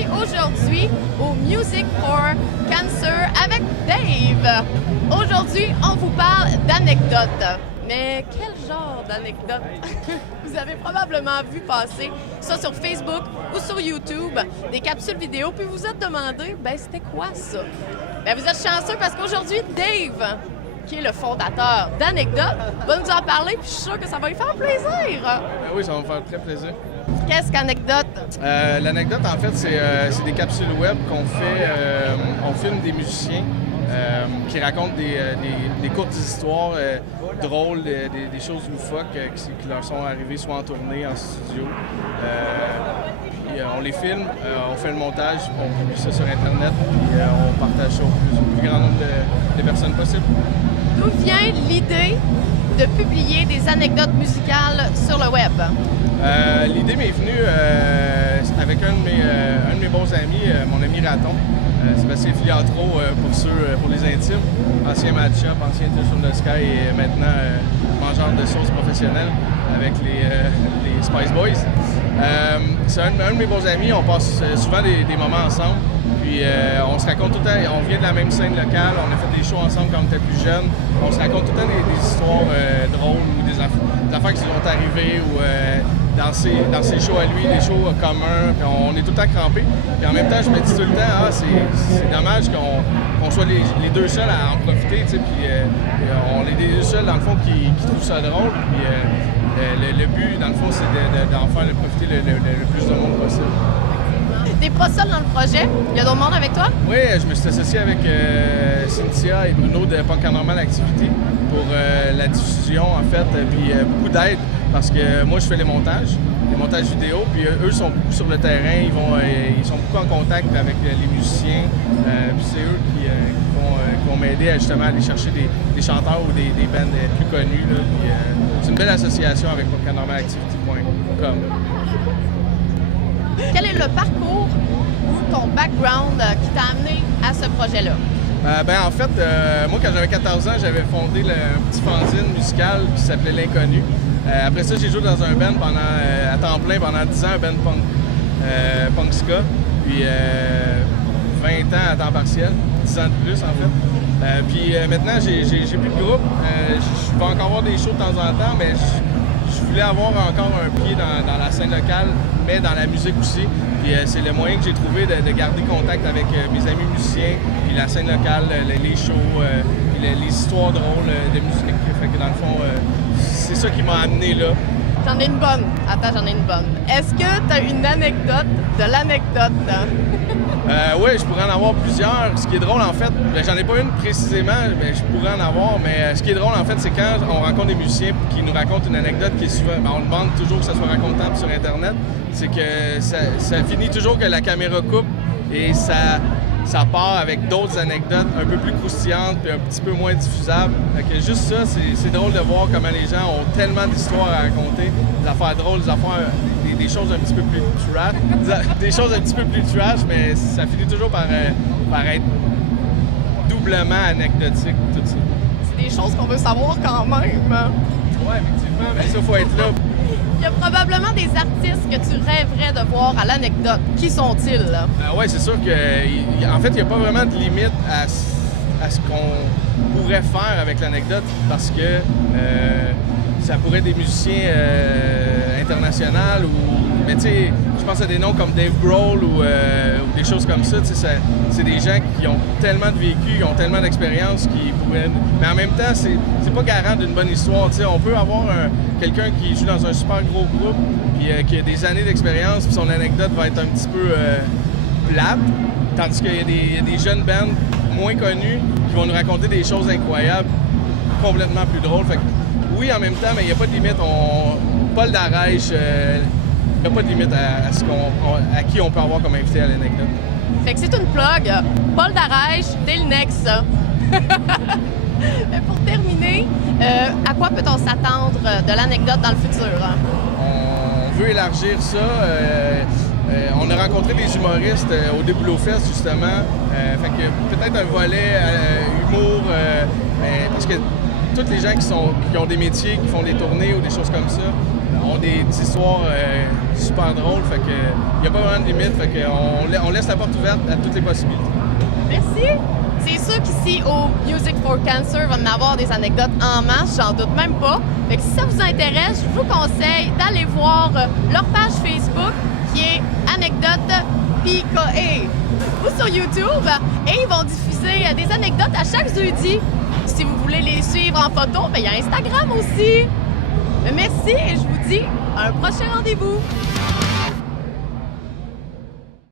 suis aujourd'hui au Music for Cancer avec Dave. Aujourd'hui, on vous parle d'anecdotes. Mais quel genre d'anecdote? Vous avez probablement vu passer ça sur Facebook ou sur YouTube, des capsules vidéo, puis vous vous êtes demandé, c'était quoi ça? Vous êtes chanceux parce qu'aujourd'hui, Dave, qui est le fondateur d'Anecdote, va nous en parler, puis je suis sûre que ça va lui faire plaisir. Oui, ça va me faire très plaisir. Qu'est-ce qu'Anecdote? L'anecdote, en fait, c'est des capsules web qu'on fait. On filme des musiciens qui racontent des courtes histoires drôles, des choses loufoques qui leur sont arrivées soit en tournée, en studio. On les filme, on fait le montage, on publie ça sur Internet et on partage ça au plus grand nombre de personnes possible. D'où vient l'idée de publier des anecdotes musicales sur le web? L'idée m'est venue avec un de mes bons amis, mon ami Raton, Sébastien Filiatro pour les intimes, ancien match-up, ancien Touch on the Sky et maintenant mangeur de sauce professionnel avec les Spice Boys. C'est un de mes bons amis, on passe souvent des moments ensemble. Puis on se raconte tout le temps, on vient de la même scène locale, on a fait des shows ensemble quand on était plus jeunes. On se raconte tout le temps des histoires drôles ou des affaires qui sont arrivées ou dans ses shows à lui, des shows communs. Puis on est tout le temps crampés. Puis en même temps, je me dis tout le temps, c'est dommage qu'on soit les deux seuls à en profiter. Puis on est les deux seuls, dans le fond, qui trouvent ça drôle. Puis le but, dans le fond, c'est d'en faire profiter le plus de monde possible. T'es pas seul dans le projet? Il y a d'autres monde avec toi? Oui, je me suis associé avec Cynthia et Bruno de Punk Anormal Activity pour la diffusion, en fait, puis beaucoup d'aide parce que moi, je fais les montages vidéo, puis eux sont beaucoup sur le terrain, ils sont beaucoup en contact avec les musiciens, puis c'est eux qui vont m'aider justement à aller chercher des chanteurs ou des bands plus connus. Là, puis, c'est une belle association avec punkanormalactivity.com. Quel est le parcours ou ton background qui t'a amené à ce projet-là? En fait, moi, quand j'avais 14 ans, j'avais fondé un petit fanzine musical qui s'appelait L'Inconnu. Après ça, j'ai joué dans un band à temps plein pendant 10 ans, un band punk ska, puis 20 ans à temps partiel, 10 ans de plus en fait. Puis maintenant, j'ai plus de groupe. Je vais encore avoir des shows de temps en temps, mais je voulais avoir encore un pied dans la scène locale, mais dans la musique aussi. Puis c'est le moyen que j'ai trouvé de garder contact avec mes amis musiciens, puis la scène locale, les shows, puis les histoires drôles de musique. Fait que dans le fond, c'est ça qui m'a amené là. J'en ai une bonne. Attends, j'en ai une bonne. Est-ce que tu as une anecdote de l'anecdote? Oui, je pourrais en avoir plusieurs. Ce qui est drôle, en fait, j'en ai pas une précisément, mais je pourrais en avoir. Mais ce qui est drôle, en fait, c'est quand on rencontre des musiciens qui nous racontent une anecdote qui est souvent... on demande toujours que ça soit racontable sur Internet. C'est que ça finit toujours que la caméra coupe et ça part avec d'autres anecdotes un peu plus croustillantes puis un petit peu moins diffusables. Fait que juste ça, c'est drôle de voir comment les gens ont tellement d'histoires à raconter, des affaires drôles, des choses un petit peu plus trash, des choses un petit peu plus trash, mais ça finit toujours par être doublement anecdotique, tout ça. C'est des choses qu'on veut savoir quand même. Oui, effectivement, mais ça, faut être là. Il y a probablement des artistes que tu rêverais de voir à l'anecdote. Qui sont-ils? Oui, c'est sûr qu'en fait, il n'y a pas vraiment de limite à ce qu'on pourrait faire avec l'anecdote parce que ça pourrait être des musiciens internationaux mais tu sais, je pense à des noms comme Dave Grohl ou des choses comme ça. C'est des gens qui ont tellement de vécu, qui ont tellement d'expérience qui pourraient... Mais en même temps, c'est pas garant d'une bonne histoire. T'sais. On peut avoir quelqu'un qui joue dans un super gros groupe puis qui a des années d'expérience puis son anecdote va être un petit peu plate. Tandis qu'il y a des jeunes bands moins connus qui vont nous raconter des choses incroyables, complètement plus drôles. Fait que, oui, en même temps, mais il n'y a pas de limite. Paul Darèche, il n'y a pas de limite à qui on peut avoir comme invité à l'anecdote. Fait que c'est une plug. Paul Darèche, t'es le next. Pour terminer, à quoi peut-on s'attendre de l'anecdote dans le futur? On veut élargir ça. On a rencontré des humoristes au Déboulot Fest, justement. Fait que peut-être un volet humour, parce que tous les gens qui ont des métiers, qui font des tournées ou des choses comme ça, ont des histoires super drôles. Fait que il n'y a pas vraiment de limite. Fait que on laisse la porte ouverte à toutes les possibilités. Merci! C'est sûr qu'ici, au Music for Cancer, il va en avoir des anecdotes en masse, j'en doute même pas. Fait que si ça vous intéresse, je vous conseille d'aller voir leur page Facebook qui est Anecdote PKE ou sur YouTube. Et ils vont diffuser des anecdotes à chaque jeudi. Si vous voulez les suivre en photo, il y a Instagram aussi. Merci et je vous dis à un prochain rendez-vous.